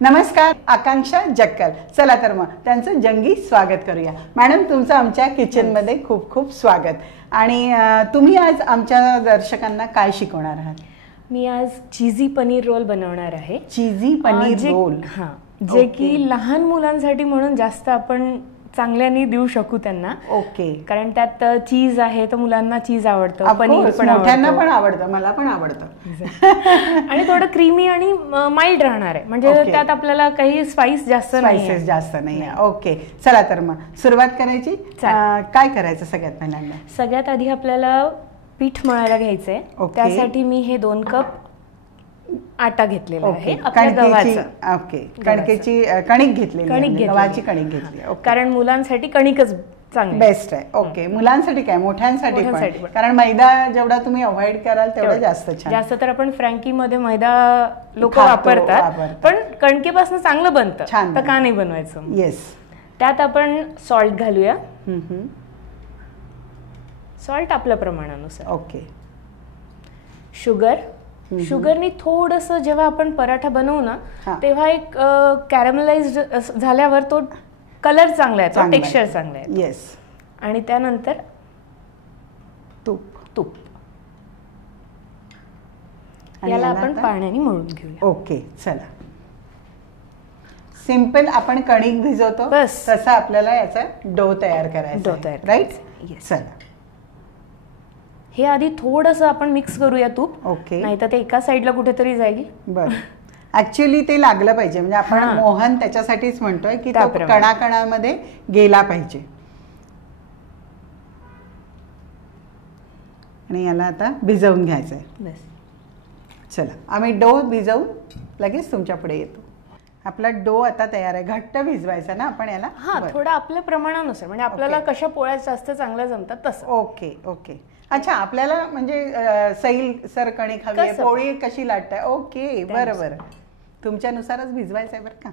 नमस्कार, आकांक्षा जक्कल. चला तर मग त्यांचं जंगी स्वागत करूया. मॅडम, तुमचं आमच्या किचनमध्ये खूप खूप स्वागत. आणि तुम्ही आज आमच्या दर्शकांना काय शिकवणार आहात? मी आज चीझी पनीर रोल बनवणार आहे. चीझी पनीर रोल, जे की लहान मुलांसाठी म्हणून जास्त आपण चांगल्याने देऊ शकू त्यांना. ओके. कारण त्यात चीज आहे, तर मुलांना चीज आवडतं, पनीर पण मोठ्यांना पण आवडतं, मला पण आवडतं. आणि थोडं क्रीमी आणि माइल्ड राहणार आहे, म्हणजे त्यात आपल्याला काही स्पाइसेस जास्त नाही. ओके, चला तर मग सुरुवात करायची. काय करायचं सगळ्यात पहिल्यांदा? सगळ्यात आधी आपल्याला पीठ मळायला घ्यायचंय. त्यासाठी मी हे 2 कप आटा घेतलेला आहे आपल्या गव्हाचा. ओके, कणकेची कणिक घेतलेली, गव्हाची कणिक घेतली. कारण मुलांसाठी कणिकच चांगली बेस्ट आहे. ओके, मुलांसाठी काय, मोठ्यांसाठी पण, कारण मैदा जेवढा तुम्ही अवॉइड कराल तेवढं जास्त छान. जास्त तर आपण फ्रँकी मध्ये मैदा लोक वापरतात, पण कणकेपासून चांगलं बनतं, तर का नाही बनवायचं? येस. त्यात आपण सॉल्ट घालूया. सॉल्ट आपल्या प्रमाणानुसार. ओके. शुगरनी थोडस, जेव्हा आपण पराठा बनवू ना, तेव्हा एक कॅरमलाइज झाल्यावर तो कलर चांगला आहे, तो टेक्स्चर चांगला आहे. येस. आणि त्यानंतर तूप याला आपण पाण्याने मळून घेऊया. ओके, चला. सिंपल आपण कणिक भिजवतो बस तसं आपल्याला याचा डो तयार करायचा. राईट. चला, हे आधी थोडंसं आपण मिक्स करूया तूप. ओके. नाही तर ते एका साईडला कुठेतरी जाईल. बरं. ऍक्च्युअली ते लागलं पाहिजे, म्हणजे आपण मोहन त्याच्यासाठीच म्हणतोय की तो कणाकणामध्ये गेला पाहिजे. आणि याला आता भिजवून घ्यायचंय. बस. चला, आम्ही डो भिजवून लगेच तुमच्या पुढे येतो. आपला डो आता तयार आहे. घट्ट भिजवायचा ना आपण याला? थोडा आपल्या प्रमाणानुसार, म्हणजे आपल्याला कशा पोळ्या जास्त चांगल्या जमतात तसं. Okay okay. अच्छा, आपल्याला म्हणजे सैल सर कणिक हवी आहे, पोळी कशी लाटताय? ओके, बरं. तुमच्यानुसारच भिजवायचं आहे बरं का.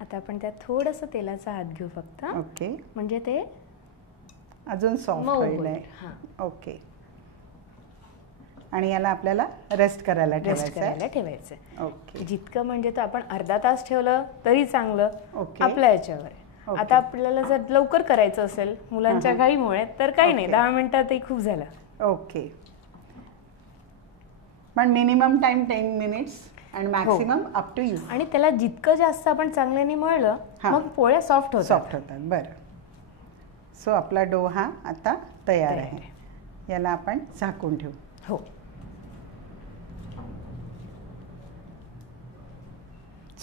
आता आपण त्यात थोडंसं तेलाचा हात घेऊ फक्त. ओके. म्हणजे ते अजून सॉफ्ट होईल. ओके. आणि याला आपल्याला रेस्ट करायला ठेवायचं. ओके. जितकं म्हणजे तर आपण अर्धा तास ठेवलं तरी चांगलं. आपल्या याच्यावर. आता आपल्याला जर लवकर करायचं असेल मुलांच्या घाईमुळे, तर काही नाही, 10 मिनिटातही खूप झालं. ओके. पण मिनिमम टाइम 10 मिनिट्स आणि मॅक्सिमम अप टू यू. आणि त्याला जितकं जास्त आपण चांगल्याने मळलं, मग पोळ्या सॉफ्ट होतात. बरं. सो आपला डो हा आता तयार आहे. याला आपण झाकून ठेवू. हो.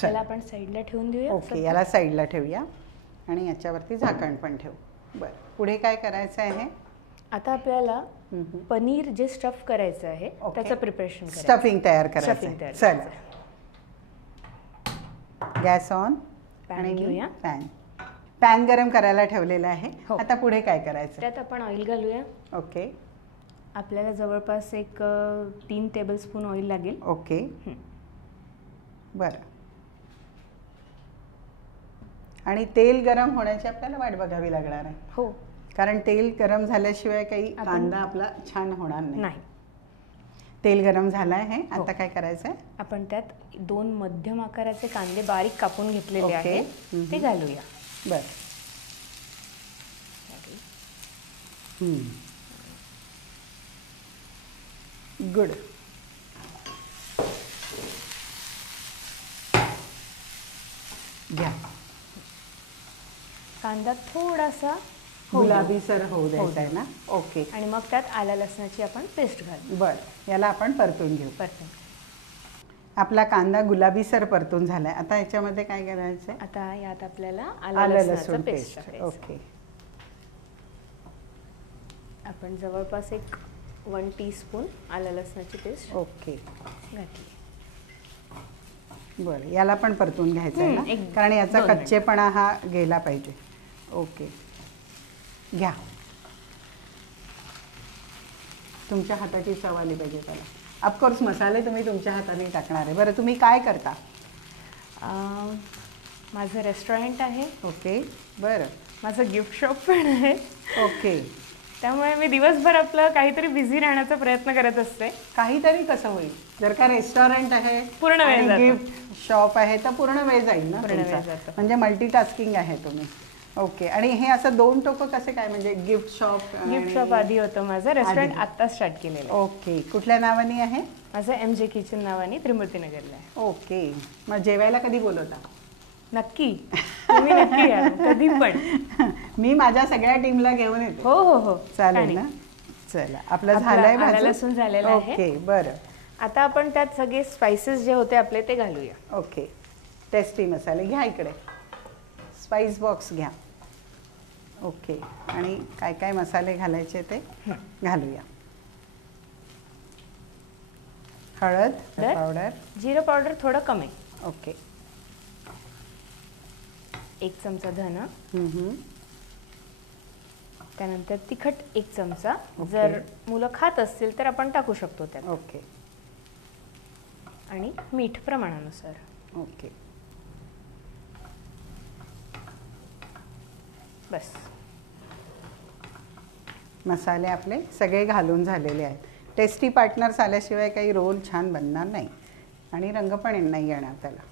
याला आपण साईडला ठेवून देऊया. ओके, याला साईडला ठेवूया आणि याच्यावरती झाकण पण ठेवू. बरं, पुढे काय करायचं आहे? आता आपल्याला पनीर जे स्टफ करायचं आहे त्याचं प्रिपरेशन करायचं, स्टफिंग तयार करायचं. चला, गॅस ऑन. पॅन घेऊया. पॅन गरम करायला ठेवलेला आहे. आता पुढे काय करायचं? त्यात आपण ऑइल घालूया. ओके. आपल्याला जवळपास एक 3 टेबलस्पून ऑइल लागेल. ओके. बरं. आणि तेल गरम होण्याची आपल्याला वाट बघावी लागणार आहे. हो, कारण तेल गरम झाल्याशिवाय काही कांदा आपला छान होणार नाही. तेल गरम झालं आहे. आता काय करायचं आहे? आपण त्यात 2 मध्यम आकाराचे कांदे बारीक कापून घेतलेले आहेत, ते घालूया. बरं. गुड. घ्या. कांदा थोडासा गुलाबी सर होऊ द्यायचा आहे ना? ओके. आणि मग त्यात आलं लसणाची आपण पेस्ट घालू. बरं, याला आपण परतून घेऊ. आपला कांदा गुलाबी सर परतून झालाय. आता याच्यामध्ये काय करायचंय? आता यात आपल्याला आलं लसूण पेस्ट. ओके. आपण जवळपास एक 1 टीस्पून आलं लसणाची पेस्ट ओके घातली. बरं, याला पण परतून घ्यायचं आहे ना, कारण याचा कच्चेपणा हा गेला पाहिजे. ओके, घ्या. तुमच्या हाताची चव आली पाहिजे त्याला. ऑफकोर्स मसाले तुम्ही तुमच्या हाताने टाकणार आहे. बरं, तुम्ही काय करता? माझं रेस्टॉरंट आहे. ओके. बरं. माझं गिफ्ट शॉप पण आहे. ओके. त्यामुळे मी दिवसभर आपलं काहीतरी बिझी राहण्याचा प्रयत्न करत असते. काहीतरी कसं होईल, जर का रेस्टॉरंट आहे, पूर्ण वेळ जातो. गिफ्ट शॉप आहे तर पूर्ण वेळ जाईल ना पूर्ण वेळ तुमचा. जातो. म्हणजे मल्टीटास्किंग आहे तुम्ही. ओके. आणि हे असं 2 टोकं कसे काय, म्हणजे गिफ्ट शॉप आधी होतं माझं, रेस्टॉरंट आता स्टार्ट केलेलं आहे. ओके. कुठल्या नावाने आहे? माझं MJ किचन नावाने त्रिमूर्तीनगरला आहे. ओके. मग जेवायला कधी बोलवता? नक्की, तुम्ही नक्की या कधी पण. मी माझ्या सगळ्या टीमला घेऊन येते. हो हो हो, चालेल ना. चला, आपलं झालंय आलं लसूण झालेलं आहे. ओके. बरं. आता आपण त्यात सगळे स्पाइसेस जे होते आपले ते घालूया. ओके. टेस्टी मसाले घ्या इकडे, स्पाइस बॉक्स घ्या. ओके. आणि काय काय मसाले घालायचे ते घालूया. हळद पावडर, जिरं पावडर थोडं कमी. ओके. 1 चमचा धन, त्यानंतर तिखट 1 चमचा. जर मुलं खात असतील तर आपण टाकू शकतो त्यात. ओके. आणि मीठ प्रमाणानुसार. ओके. बस. मसाले आपले सगळे घालून झालेले आहेत. टेस्टी पार्टनर्स आल्याशिवाय काही रोल छान बनणार नाही आणि रंग पण नाही येणार त्याला.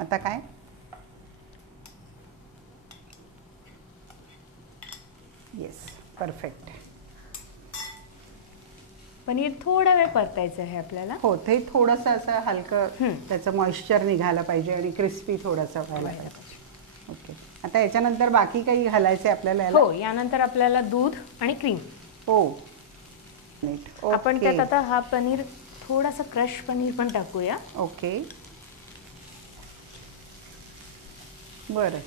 आता काय, येस, परफेक्ट. पनीर थोडा वेळ परतायचं आहे आपल्याला. हो, ते थोडंसं असं हलकं त्याचं मॉइश्चर निघायला पाहिजे आणि क्रिस्पी थोडंसं व्हायला पाहिजे. ओके. आता याच्यानंतर बाकी काही घालायचं आपल्याला? हो, यानंतर आपल्याला दूध आणि क्रीम. हो. आपण त्यात आता हा पनीर थोडासा क्रश पनीर पण टाकूया. ओके. बरं.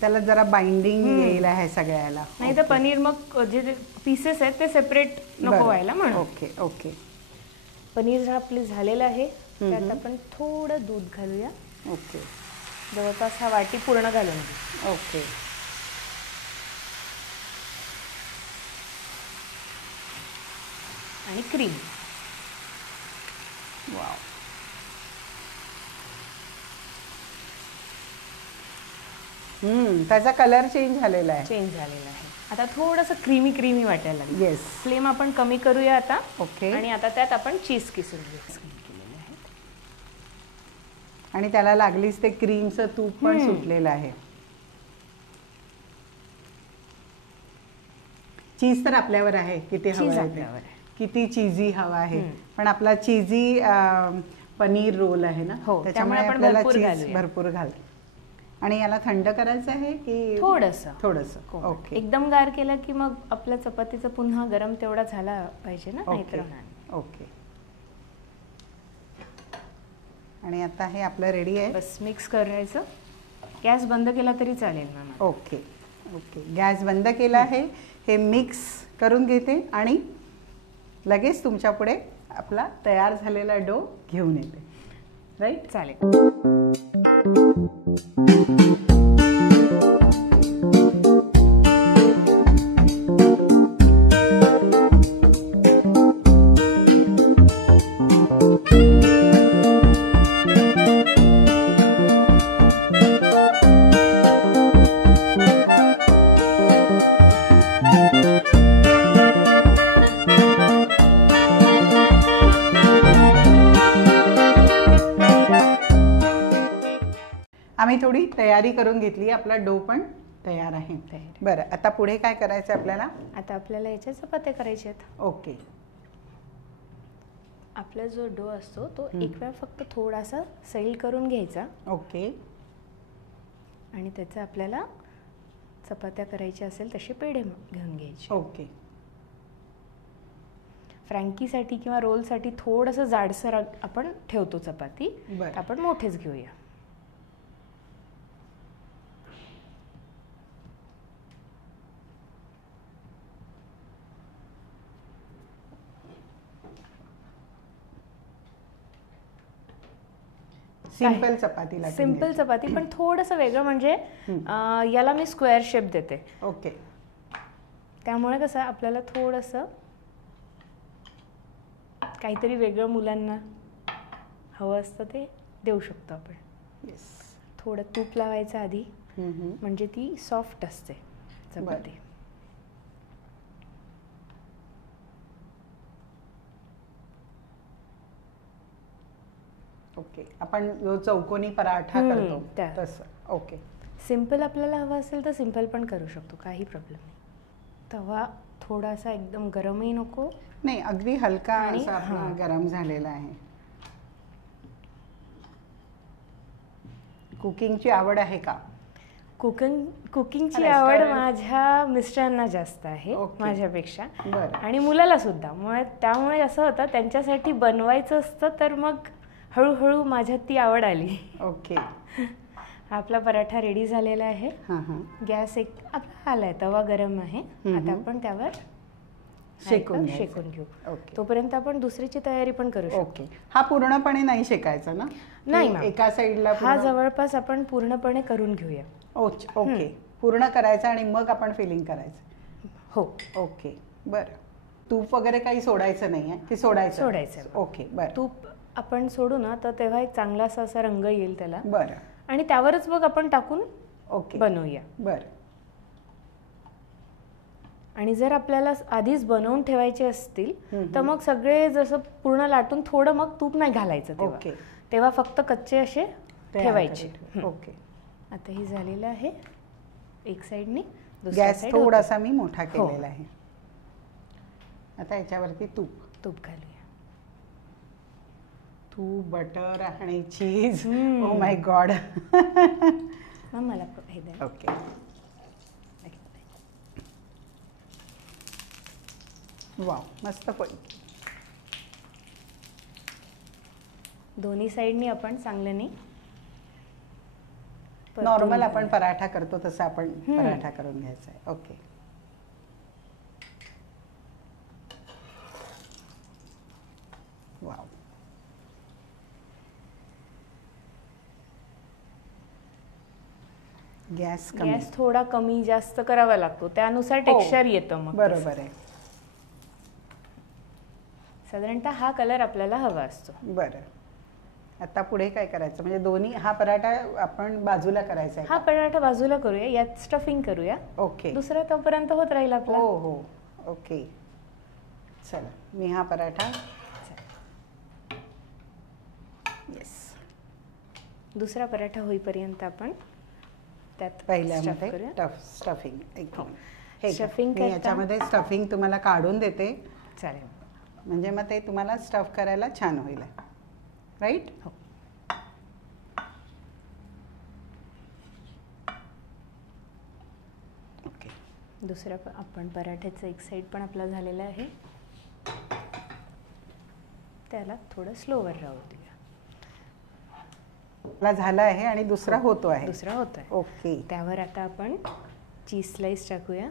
त्याला जरा बाइंडिंग येईल आहे सगळ्याला. नाही तर पनीर मग जे पीसेस आहेत ते सेपरेट नको व्हायला म्हणून. ओके. ओके. पनीर आपले झालेलं आहे, त्यात आपण थोडं दूध घालूया. ओके. जवळपास हा वाटी पूर्ण घालून घेऊ. ओके. आणि क्रीम. वाव. त्याचा कलर चेंज झालेला आहे. आता थोडंसं क्रीमी वाटायला लागलं. येस. फ्लेम आपण कमी करूया आता. ओके. आणि आता त्यात आपण चीज किसून घेऊ. आणि त्याला लागलीच ते क्रीमचं तूप पण सुटलेलं आहे. चीज तर आपल्यावर आहे किती हवं आहे, किती चीजी हवा आहे. पण आपला चीजी पनीर रोल आहे ना, त्याच्यामुळे आपल्याला चीज भरपूर घाल. आणि याला थंड करायचं आहे की थोडंसं? ओके. एकदम गार केलं की मग आपल्या चपातीचं पुन्हा गरम तेवढा झाला पाहिजे ना, नाहीतर. ओके. आणि आता हे आपलं रेडी आहे. बस मिक्स करायचं. गॅस बंद केला तरी चालेल ना. ओके. ओके. गॅस बंद केला आहे. हे मिक्स करून घेते आणि लगेच तुमच्या पुढे आपला तयार झालेला डो घेऊन येते. राईट? चालेल. आम्ही थोडी तयारी करून घेतली. आपला डो पण तयार आहे. बरं, आता पुढे काय करायचं आपल्याला? आता आपल्याला याच्या चपात्या करायच्या आहेत. ओके. आपला जो डो असतो तो एक वेळ फक्त थोडासा सैल करून घ्यायचा. ओके. आणि त्याचं आपल्याला चपात्या करायच्या असेल तसे पेढे घेऊन घ्यायचे. ओके. फ्रँकीसाठी किंवा रोलसाठी थोडंसं जाडसर आपण ठेवतो चपाती. आपण मोठेच घेऊया. सिंपल चपाती. सिंपल चपाती, पण थोडंसं वेगळं. म्हणजे याला मी स्क्वेअर शेप देते. ओके. त्यामुळे कसं आपल्याला थोडंसं काहीतरी वेगळं मुलांना हवं असतं ते देऊ शकतो आपण. थोडं तूप लावायचं आधी, म्हणजे ती सॉफ्ट असते चपाती. ओके, आपण जो चौकोनी पराठा करतो तसं. ओके. सिंपल आपल्याला हवा असेल तर सिंपल पण करू शकतो, काही प्रॉब्लेम नाही. तवा थोडासा एकदम गरमही नको, नाही अगदी हलका असा आपला गरम झालेला आहे. कुकिंगची आवड आहे का? कुकिंगची आवड माझ्या मिस्टरांना जास्त आहे माझ्यापेक्षा, आणि मुलाला सुद्धा. त्यामुळे असं होतं, त्यांच्यासाठी बनवायचं असतं तर मग हळूहळू माझ्यात ती आवड आली. ओके. आपला पराठा रेडी झालेला आहे. गॅस एक आपला आलाय, तवा गरम आहे. आता आपण त्यावर शेकून घेऊ. तोपर्यंत आपण दुसरीची तयारी पण करू शकतो. ओके. हा पूर्णपणे नाही शेकायचा ना? नाही, एका साईडला हा जवळपास आपण पूर्णपणे करून घेऊया. ओके, पूर्ण करायचं आणि मग आपण फिलिंग करायचं. हो. ओके, बरं. तूप वगैरे काही सोडायचं नाही आहे की सोडायचं? ओके, बरं. तूप आपण सोडू ना तर तेव्हा एक चांगलासा असा रंग येईल त्याला. बरं. आणि त्यावरच मग आपण टाकून बनवूया. बरं. आणि जर आपल्याला आधीच बनवून ठेवायचे असतील तर मग सगळे जसं पूर्ण लाटून थोडं मग तूप नाही घालायचं तेव्हा फक्त कच्चे असे ठेवायचे. ओके. आता ही झालेलं आहे एक साईडनी. गॅस थोडासा मी मोठा केलेला आहे. आता याच्यावरती तूप घालूया. तूप, बटर आणि चीज. Oh my God. मला हे द्या. ओके. वाव, मस्त पोळी. दोन्ही साईडनी आपण चांगल्याने नॉर्मल आपण पराठा करतो तसं आपण पराठा करून घ्यायचा आहे. ओके. वाव. गॅस थोडा कमी जास्त करावा लागतो, त्यानुसार टेक्स्चर येतं मग. बरोबर आहे. साधारणतः हा कलर आपल्याला हवा असतो. बरं. आता पुढे काय करायचं? म्हणजे दोन्ही हा पराठा आपण बाजूला करायचा आहे? हा पराठा बाजूला करूया, यात स्टफिंग करूया. ओके. दुसरा तोपर्यंत होत राहील आपला. हो. ओके, चला मी हा पराठा. येस. दुसरा पराठा होईपर्यंत आपण त्यात पहिल्यामध्ये स्टफिंग. स्टफिंग याच्यामध्ये स्टफिंग तुम्हाला काढून देते. चालेल. म्हणजे मग ते तुम्हाला स्टफ करायला छान होईल. राईट? हो. ओके. दुसरा आपण पराठ्याचा एक साईड पण आपला झालेला आहे, त्याला थोडं स्लोवर राहू देऊया. झाला आहे आणि दुसरा होतो आहे. ओके. त्यावर आता आपण चीज स्लाइस टाकूया.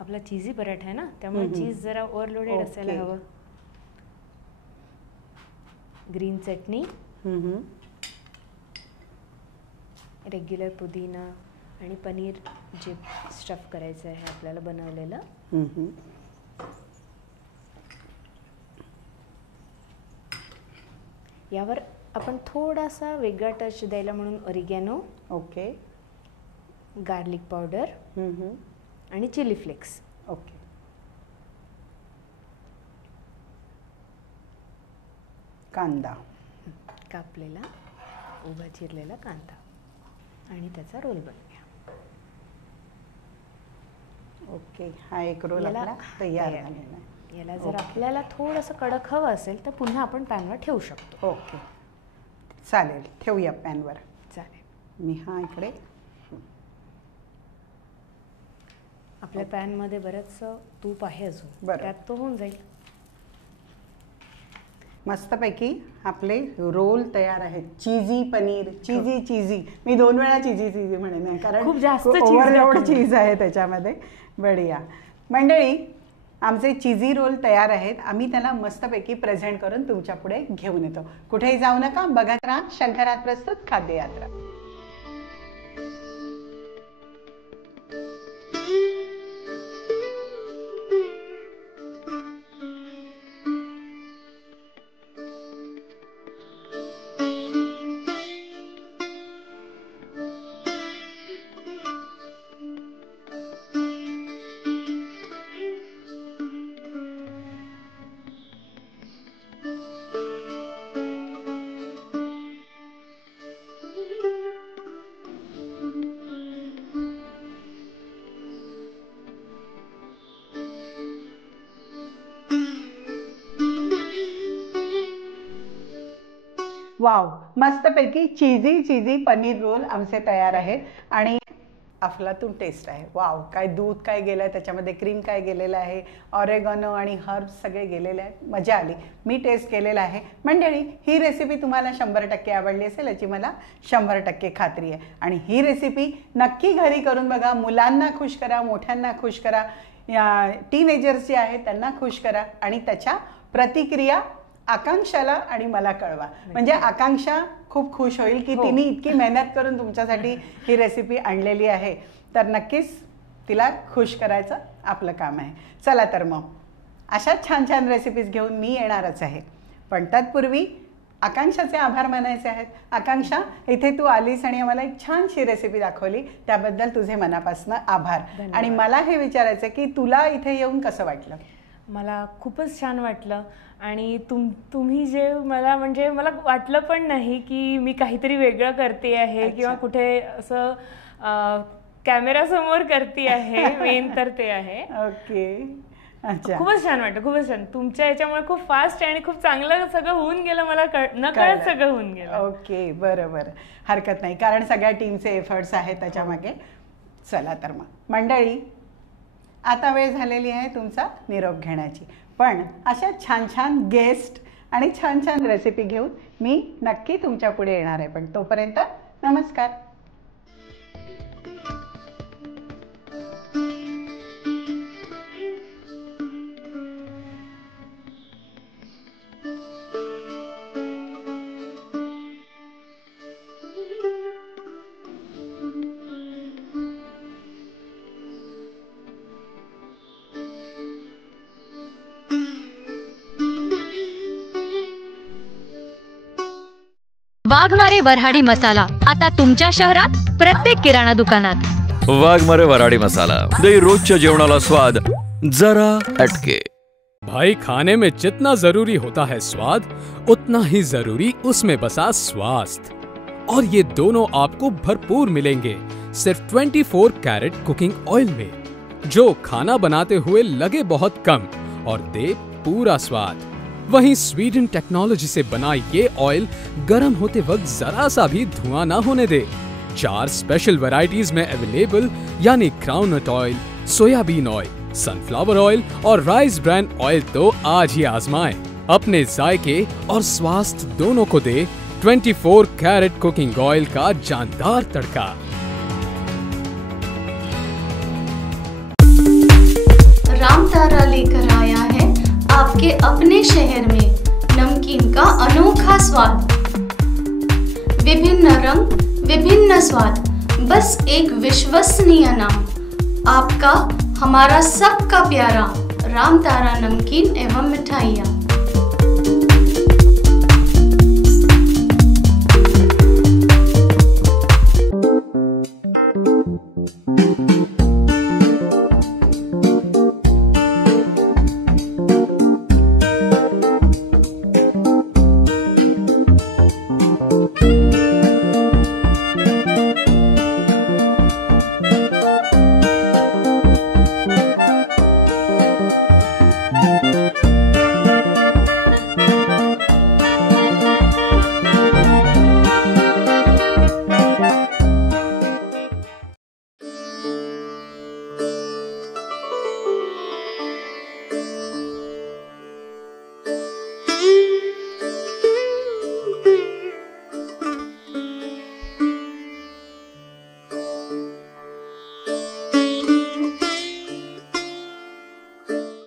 आपला चीजी पराठा आहे ना, त्यामुळे चीज जरा ओव्हरलोडेड असायला हवं. ग्रीन चटणी, रेग्युलर पुदिना आणि पनीर जे स्टफ करायचं आहे आपल्याला बनवलेलं. यावर आपण थोडासा वेगळा टच द्यायला म्हणून ऑरिगॅनो. ओके. गार्लिक पावडर आणि चिली फ्लेक्स. ओके. कांदा कापलेला, उभा चिरलेला कांदा, आणि त्याचा रोल बनवूया. ओके. हा एक रोल आपला तयार झालेला आहे. याला जर आपल्याला थोडंसं कडक हवं असेल तर पुन्हा आपण पॅनवर ठेवू शकतो. ओके, चालेल, ठेवूया पॅनवर. चालेल. मी हा इकडे. आपल्या पॅनमध्ये बरंचसं तूप आहे अजून, त्यात तो होऊन जाईल. मस्तपैकी आपले रोल तयार आहेत. चीजी पनीर, चीजी. मी 2 वेळा चीजी म्हणेन कारण खूप जास्त ओव्हरलोड चीज आहे त्याच्यामध्ये. बढिया. मंडळी, आमचे चीजी रोल तयार आहेत. आम्ही त्याला मस्तपैकी प्रेझेंट करून तुमच्या पुढे घेऊन येतो. कुठेही जाऊ नका, बघत राहा शंकरात प्रस्तुत खाद्ययात्रा. वाव, मस्तपैकी चीजी पनीर रोल आमचे तयार आहेत आणि अफलातून टेस्ट आहे. वाव, काय दूध काय गेलं आहे त्याच्यामध्ये, क्रीम काय गेलेलं आहे, ऑरेगॅनो आणि हर्ब्स सगळे गेलेले आहेत. मजा आली. मी टेस्ट केलेला आहे. मंडळी, ही रेसिपी तुम्हाला 100% आवडली असेल याची मला 100% खात्री आहे. आणि ही रेसिपी नक्की घरी करून बघा. मुलांना खुश करा, मोठ्यांना खुश करा, या टीनेजर्स जे आहेत त्यांना खुश करा आणि त्याच्या प्रतिक्रिया आकांक्षाला आणि मला कळवा. म्हणजे आकांक्षा खूप खुश होईल की तिने इतकी मेहनत करून तुमच्यासाठी ही रेसिपी आणलेली आहे, तर नक्कीच तिला खुश करायचं आपलं काम आहे. चला तर मग अशाच छान छान रेसिपीज घेऊन मी येणारच आहे. पण तत्पूर्वी आकांक्षाचे आभार मानायचे आहेत. आकांक्षा, इथे तू आलीस आणि आम्हाला एक छानशी रेसिपी दाखवली, त्याबद्दल तुझे मनापासून आभार. आणि मला हे विचारायचं की तुला इथे येऊन कसं वाटलं? मला खूपच छान वाटलं आणि तुम्ही जे मला वाटलं पण नाही की मी काहीतरी वेगळं करते आहे किंवा कुठे असं कॅमेरासमोर करते आहे. मेन तर ते आहे. ओके, अच्छा, खूपच छान वाटतं, खूपच छान. तुमच्या याच्यामुळे खूप फास्ट आणि खूप चांगलं सगळं होऊन गेलं, मला नकळत सगळं होऊन गेलं. ओके, बरोबर, हरकत नाही, कारण सगळ्या टीमचे एफर्ट्स आहेत त्याच्यामागे. चला तर मग मंडळी, आता वेळ झालेली आहे तुमचा निरोप घेण्याची. पण अशा छान छान गेस्ट आणि छान छान रेसिपी घेऊन मी नक्की तुमच्या पुढे येणार आहे. पण तोपर्यंत नमस्कार. वाघमारे वऱ्हाडी मसाला आता तुमच्या शहरात प्रत्येक किराणा दुकानात. वाघमारे वऱ्हाडी मसाला दे रोजच्या जेवणाला स्वाद जरा हटके. भाई, खाने में जितना जरूरी होता है स्वाद, उतना ही जरूरी उसमें बसा स्वास्थ्य. और ये दोनों आपको भरपूर मिलेंगे सिर्फ 24 कैरेट कुकिंग ऑयल में, जो खाना बनाते हुए लगे बहुत कम और दे पूरा स्वाद. वहीं स्वीडन टेक्नोलॉजी से बना ये ऑयल गर्म होते वक्त जरा सा भी धुआं ना होने दे. 4 स्पेशल वैरायटीज में अवेलेबल, यानी groundnut oil, soybean oil, sunflower oil और राइस ब्रांड ऑयल. तो आज ही आजमाएं. अपने जायके और स्वास्थ्य दोनों को दे 24 कैरेट कुकिंग ऑयल का जानदार तड़का. रामतारा लेकर आया है आपके अपने शहर में नमकीन का अनोखा स्वाद. विभिन्न रंग, विभिन्न स्वाद, बस एक विश्वसनीय नाम. आपका, हमारा सबका प्यारा रामतारा नमकीन एवं मिठाइयाँ.